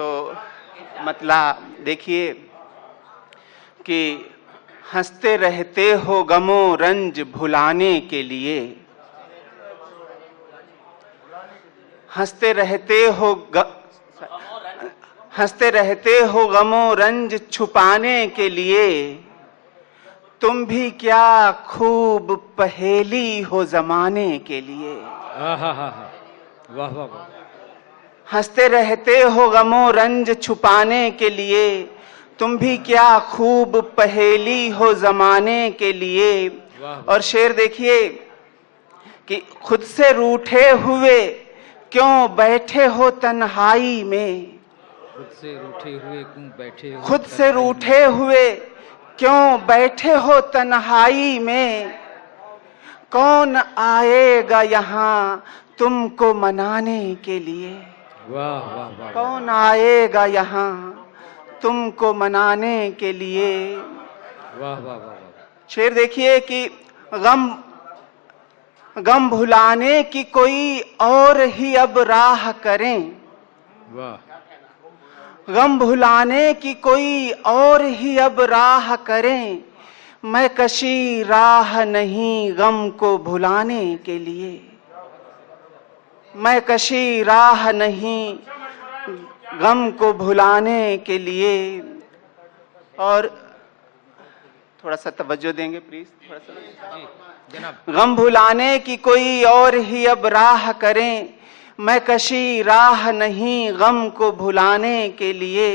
तो मतलब देखिए कि हंसते रहते हो गमो रंज भुलाने के लिए, हंसते रहते हो हंसते रहते हो गमो रंज छुपाने के लिए, तुम भी क्या खूब पहेली हो जमाने के लिए। वाह वाह वाह। हंसते रहते हो गमो रंज छुपाने के लिए, तुम भी क्या खूब पहेली हो जमाने के लिए। और शेर देखिए कि खुद से रूठे हुए क्यों बैठे हो तन्हाई में, खुद से रूठे हुए क्यों बैठे हो, खुद से रूठे हुए क्यों बैठे हो तन्हाई में, कौन आएगा यहाँ तुमको मनाने के लिए। वाह वाह वाह। कौन आएगा यहाँ तुमको मनाने के लिए। वाह वाह वाह। शेर देखिए कि गम भुलाने की कोई और ही अब राह करें, वाह। गम भुलाने की कोई और ही अब राह करें, मैं कशी राह नहीं गम को भुलाने के लिए, मैं कशी राह नहीं गम को भुलाने के लिए। और थोड़ा सा तवज्जो देंगे प्लीज, थोड़ा सा। गम भुलाने की कोई और ही अब राह करें, मैं कशी राह नहीं गम को भुलाने के लिए।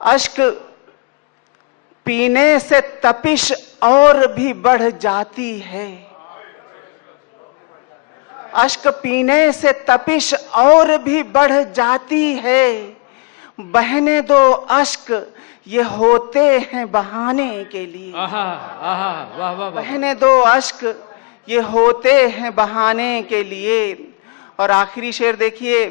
अश्क पीने से तपिश और भी बढ़ जाती है, अश्क पीने से तपिश और भी बढ़ जाती है, बहने दो अश्क ये होते हैं बहाने के लिए। आहा आहा वाह वाह। बहने दो अश्क ये होते हैं बहाने के लिए। और आखिरी शेर देखिए